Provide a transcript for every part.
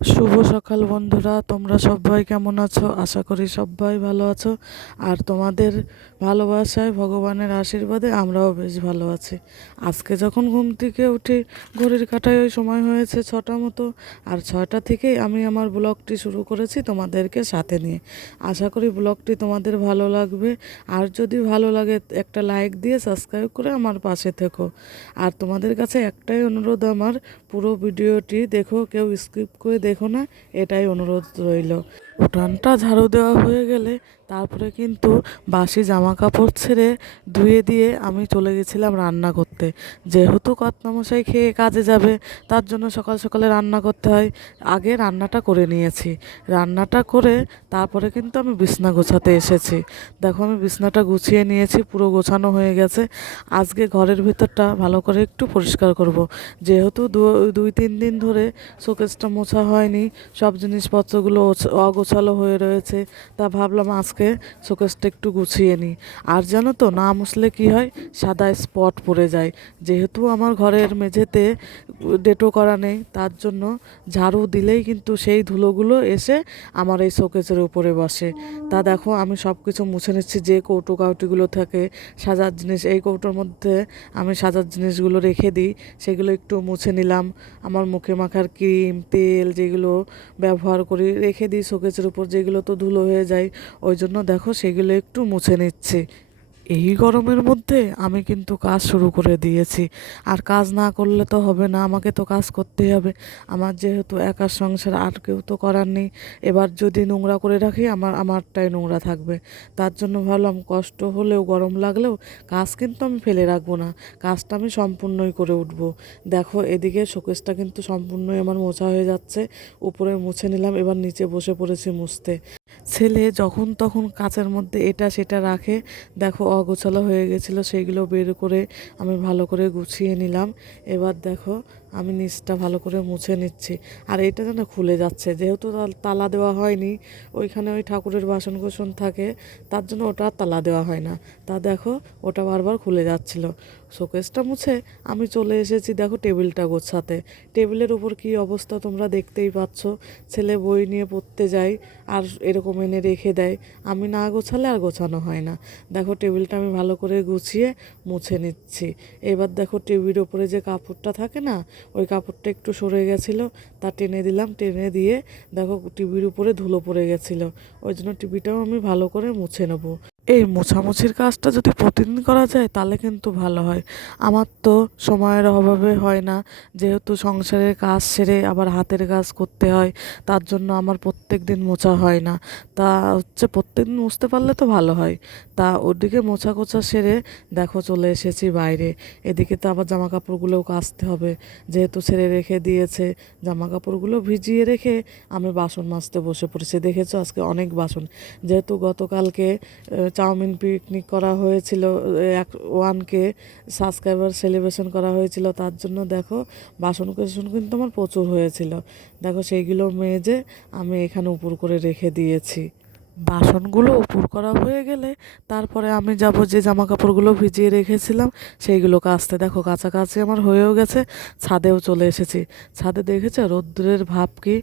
শুভ সকাল বন্ধুরা, তোমরা সবাই কেমন আছো? আশা করি সবাই ভালো আছো। আর তোমাদের ভালোবাসায়, ভগবানের আশীর্বাদে আমরাও বেশ ভালো আছি। আজকে যখন ঘুম থেকে উঠি, ঘড়ির কাটায় ওই সময় হয়েছে ছটা মতো, আর ছয়টা থেকেই আমি আমার ব্লগটি শুরু করেছি তোমাদেরকে সাথে নিয়ে। আশা করি ব্লগটি তোমাদের ভালো লাগবে। আর যদি ভালো লাগে, একটা লাইক দিয়ে সাবস্ক্রাইব করে আমার পাশে থেকো। আর তোমাদের কাছে একটাই অনুরোধ, আমার পুরো ভিডিওটি দেখো, কেউ স্কিপ করে দেখো না এটাই অনুরোধ রইল। উঠানটা ঝাড়ু দেওয়া হয়ে গেলে তারপরে কিন্তু বাসি জামা কাপড় ছেড়ে ধুয়ে দিয়ে আমি চলে গেছিলাম রান্না করতে। যেহেতু কর্তামশাই খেয়ে কাজে যাবে, তার জন্য সকাল সকালে রান্না করতে হয়। আগে রান্নাটা করে নিয়েছি। রান্নাটা করে তারপরে কিন্তু আমি বিছনা গোছাতে এসেছি। দেখো, আমি বিছনাটা গুছিয়ে নিয়েছি, পুরো গোছানো হয়ে গেছে। আজকে ঘরের ভিতরটা ভালো করে একটু পরিষ্কার করব। যেহেতু দুই, তিন দিন ধরে শোকেসটা মোছা হয়নি, সব জিনিসপত্রগুলো অগোছালো হয়ে রয়েছে। তা ভাবলাম আজকে শোকেসটা একটু গুছিয়ে নিই। আর জানো তো, না মুছলে কি হয়? সাদা স্পট পড়ে যায়। যেহেতু আমার ঘরের মেঝেতে ডেটো করা নেই, তার জন্য ঝাড়ু দিলেই কিন্তু সেই ধুলোগুলো এসে আমার এই শোকেসের উপরে বসে। তা দেখো, আমি সব কিছু মুছে নিচ্ছি, যে কৌটো কাউটিগুলো থাকে, সাজার জিনিস, এই কৌটোর মধ্যে আমি সাজার জিনিসগুলো রেখে দিই, সেগুলো একটু মুছে নিলাম। আমার মুখে মাখার ক্রিম, তেল যেগুলো ব্যবহার করি, রেখে দিই শোকেসের উপর, যেগুলো তো ধুলো হয়ে যায়, ওই জন্য দেখো সেগুলো একটু মুছে নিচ্ছি। এই গরমের মধ্যে আমি কিন্তু কাজ শুরু করে দিয়েছি। আর কাজ না করলে তো হবে না, আমাকে তো কাজ করতেই হবে। আমার যেহেতু একার সংসার, আর কেউ তো করার নেই। এবার যদি নোংরা করে রাখি, আমার, আমারটাই নোংরা থাকবে। তার জন্য ভাবলাম কষ্ট হলেও, গরম লাগলেও কাজ কিন্তু আমি ফেলে রাখব না। কাজটা আমি সম্পূর্ণই করে উঠব। দেখো, এদিকে শোকেসটা কিন্তু সম্পূর্ণই আমার মোছা হয়ে যাচ্ছে। উপরে মুছে নিলাম, এবার নিচে বসে পড়েছি মুছতে। ছেলে যখন তখন কাচের মধ্যে এটা সেটা রাখে। দেখো অগোছালো হয়ে গেছিল সেগুলো বের করে আমি ভালো করে গুছিয়ে নিলাম। এবার দেখো আমি নিচটা ভালো করে মুছে নিচ্ছি। আর এটা যেন খুলে যাচ্ছে, যেহেতু তাল- দেওয়া হয়নি, ওইখানে ওই ঠাকুরের বাসন কোসন থাকে, তার জন্য ওটা আর তালা দেওয়া হয় না। তা দেখো, ওটা বারবার খুলে যাচ্ছিল। শোকেসটা মুছে আমি চলে এসেছি, দেখো টেবিলটা গোছাতে। টেবিলের উপর কী অবস্থা তোমরা দেখতেই পাচ্ছ। ছেলে বই নিয়ে পড়তে যায়, আর এরকম এনে রেখে দেয়। আমি না গোছালে আর গোছানো হয় না। দেখো টেবিলটা আমি ভালো করে গুছিয়ে মুছে নিচ্ছি। এবার দেখো টিভির ওপরে যে কাপড়টা থাকে না ওই কাপড়টা একটু সরে গেছিল, তা টেনে দিলাম, টেনে দিয়ে দেখো টিভির উপরে ধুলো পড়ে গেছিল। ওই জন্য টিভিটাও আমি ভালো করে মুছে নেব। এই মোছামুছির কাজটা যদি প্রতিদিন করা যায়, তাহলে কিন্তু ভালো হয়। আমার তো সময়ের অভাবে হয় না। যেহেতু সংসারের কাজ সেরে আবার হাতের কাজ করতে হয়, তার জন্য আমার প্রত্যেক দিন মোছা হয় না। তা হচ্ছে প্রত্যেক দিন মুছতে পারলে তো ভালো হয়। তা ওদিকে মোছা কোছা সেরে দেখো চলে এসেছি বাইরে। এদিকে তো আবার জামা কাপড়গুলোও কাচতে হবে। যেহেতু ছেড়ে রেখে দিয়েছে জামা কাপড়গুলো ভিজিয়ে রেখে আমি বাসন মাজতে বসে পড়েছি। দেখেছ আজকে অনেক বাসন। যেহেতু গতকালকে চাউমিন পিকনিক করা হয়েছিল এক ওয়ানকে সাবস্ক্রাইবার সেলিব্রেশন করা হয়েছিল, তার জন্য দেখো বাসন কুসন কিন্তু আমার প্রচুর হয়েছিল। দেখো সেইগুলো মেজে আমি এখানে উপর করে রেখে দিয়েছি। বাসনগুলো উপর করা হয়ে গেলে তারপরে আমি যাব যে জামা কাপড়গুলো ভিজিয়ে রেখেছিলাম সেইগুলো কাচতে দেখো কাছাকাছি আমার হয়েও গেছে, ছাদেও চলে এসেছি। ছাদে দেখেছে রোদ্দুরের ভাব কি?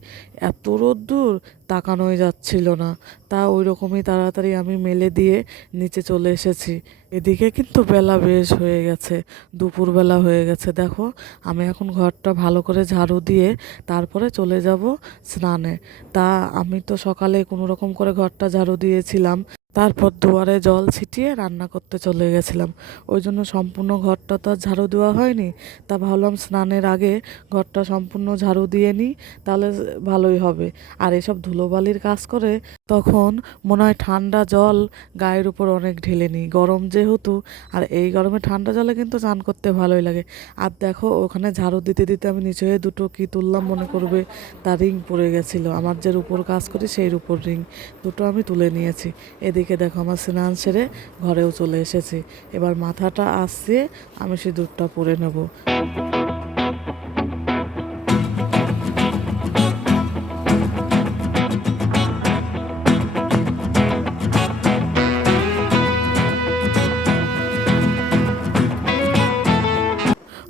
এত রোদ্দুর তাকানোই যাচ্ছিল না। তা ওই রকমই তাড়াতাড়ি আমি মেলে দিয়ে নিচে চলে এসেছি। এদিকে কিন্তু বেলা বেশ হয়ে গেছে, দুপুরবেলা হয়ে গেছে। দেখো, আমি এখন ঘরটা ভালো করে ঝাড়ু দিয়ে তারপরে চলে যাব স্নানে। তা আমি তো সকালে কোনো রকম করে ঘরটা ঝাড়ু দিয়েছিলাম, তারপর দুয়ারে জল ছিটিয়ে রান্না করতে চলে গেছিলাম। ওই জন্য সম্পূর্ণ ঘরটা তো আর ঝাড়ু দেওয়া হয়নি। তা ভাবলাম স্নানের আগে ঘরটা সম্পূর্ণ ঝাড়ু দিয়ে নিই, তাহলে ভালোই হবে। আর এসব ধুলোবালির কাজ করে তখন মনে হয় ঠান্ডা জল গায়ের উপর অনেক ঢেলে নিই। গরম যেহেতু, আর এই গরমে ঠান্ডা জলে কিন্তু চান করতে ভালোই লাগে। আর দেখো, ওখানে ঝাড়ু দিতে দিতে আমি নিচে দুটো কি তুললাম মনে করবে, তার রিং পড়ে গেছিল। আমার যে উপর কাজ করি, সেই উপর রিং। দুটো আমি তুলে নিয়েছি। এদিকে দেখো, আমার স্নান সেরে ঘরেও চলে এসেছি। এবার মাথাটা আসছে, আমি সিঁদুরটা পরে নেব।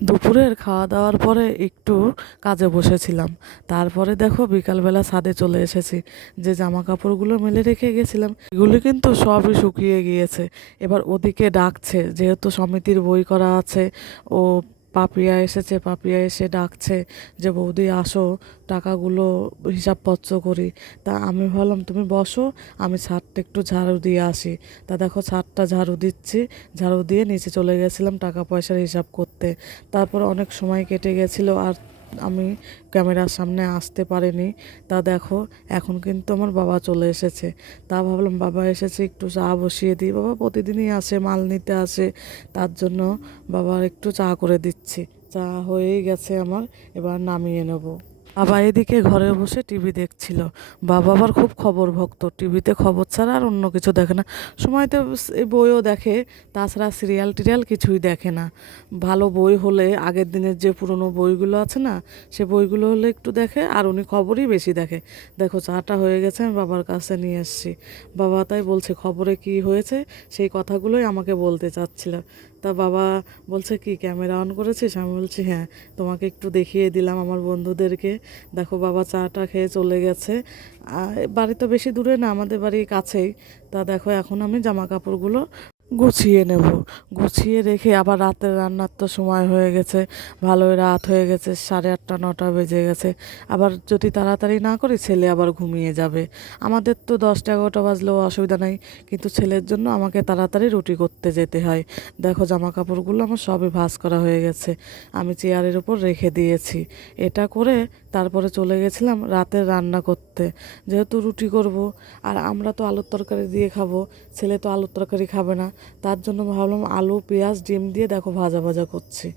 দুপুরের খাওয়া দাওয়ার পরে একটু কাজে বসেছিলাম। তারপরে দেখো বিকালবেলা ছাদে চলে এসেছি। যে জামা কাপড়গুলো মেলে রেখে গেছিলাম, এগুলো কিন্তু সবই শুকিয়ে গিয়েছে। এবার ওদিকে ডাকছে, যেহেতু সমিতির বই করা আছে, ও পাপিয়া এসেছে পাপিয়া এসে ডাকছে যে, বৌদি, আসো, টাকাগুলো হিসাবপত্র করি। তা আমি ভাবলাম, তুমি বসো, আমি ছাদটা একটু ঝাড়ু দিয়ে আসি। তা দেখো, ছাদটা ঝাড়ু দিচ্ছি, ঝাড়ু দিয়ে নিচে চলে গেছিলাম টাকা পয়সার হিসাব করতে। তারপর অনেক সময় কেটে গেছিল আর আমি ক্যামেরার সামনে আসতে পারিনি। তা দেখো, এখন কিন্তু আমার বাবা চলে এসেছে। তা ভাবলাম, বাবা এসেছে, একটু চা বসিয়ে দিই। বাবা প্রতিদিনই আসে, মাল নিতে আসে। তার জন্য বাবার একটু চা করে দিচ্ছি। চা হয়েই গেছে আমার, এবার নামিয়ে নেব। বাবা এদিকে ঘরে বসে টিভি দেখছিল। বাবা আবার খুব খবর ভক্ত টিভিতে খবর ছাড়া আর অন্য কিছু দেখে না। সময়তে বইও দেখে, তাছাড়া সিরিয়াল টিরিয়াল কিছুই দেখে না। ভালো বই হলে আগের দিনের যে পুরনো বইগুলো আছে না, সে বইগুলো হলে একটু দেখে আর উনি খবরই বেশি দেখে। দেখো, চাটা হয়ে গেছে, আমি বাবার কাছে নিয়ে এসেছি। বাবা তাই বলছে, খবরে কি হয়েছে? সেই কথাগুলোই আমাকে বলতে চাচ্ছিল। তা বাবা বলছে, কি ক্যামেরা অন করেছিস? আমি বলছি হ্যাঁ তোমাকে একটু দেখিয়ে দিলাম আমার বন্ধুদেরকে। দেখো বাবা চাটা খেয়ে চলে গেছে। বাড়ি তো বেশি দূরে না, আমাদের বাড়ি কাছেই। তা দেখো, এখন আমি জামা কাপড়গুলো গুছিয়ে নেব। গুছিয়ে রেখে আবার রাতের রান্নার তো সময় হয়ে গেছে। ভালোই রাত হয়ে গেছে, সাড়ে আটটা, নটা বেজে গেছে। আবার যদি তাড়াতাড়ি না করি, ছেলে আবার ঘুমিয়ে যাবে। আমাদের তো দশটা, এগারোটা বাজলেও অসুবিধা নাই, কিন্তু ছেলের জন্য আমাকে তাড়াতাড়ি রুটি করতে যেতে হয়। দেখো জামা কাপড়গুলো আমার সবই ভাঁজ করা হয়ে গেছে। আমি চেয়ারের উপর রেখে দিয়েছি। এটা করে তারপরে চলে গেছিলাম রাতের রান্না করতে। যেহেতু রুটি করব, আর আমরা তো আলুর তরকারি দিয়ে খাব, ছেলে তো আলুর তরকারি খাবে না। তার জন্য ভাবলাম আলু, পেঁয়াজ, ডিম দিয়ে দেখো ভাজা ভাজা করছি।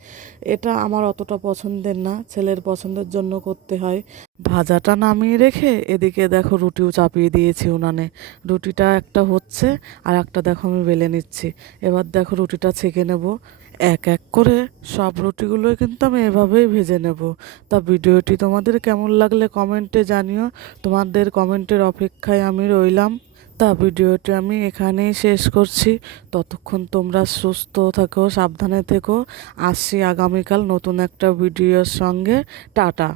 এটা আমার অতটা পছন্দের না, ছেলের পছন্দের জন্য করতে হয়। ভাজাটা নামিয়ে রেখে এদিকে দেখো রুটিও চাপিয়ে দিয়েছি উনানে। রুটিটা একটা হচ্ছে আর একটা দেখো আমি বেলে নিচ্ছি। এবার দেখো রুটিটা ছেঁকে নেব। এক এক করে সব রুটিগুলোই কিন্তু আমি এভাবেই ভেজে নেব। তা ভিডিওটি তোমাদের কেমন লাগলে কমেন্টে জানিও। তোমাদের কমেন্টের অপেক্ষায় আমি রইলাম। তা ভিডিওটি আমি এখানেই শেষ করছি। ততক্ষণ তোমরা সুস্থ থাকো, সাবধানে থেকো। আসি আগামীকাল নতুন একটা ভিডিওর সঙ্গে। টাটা।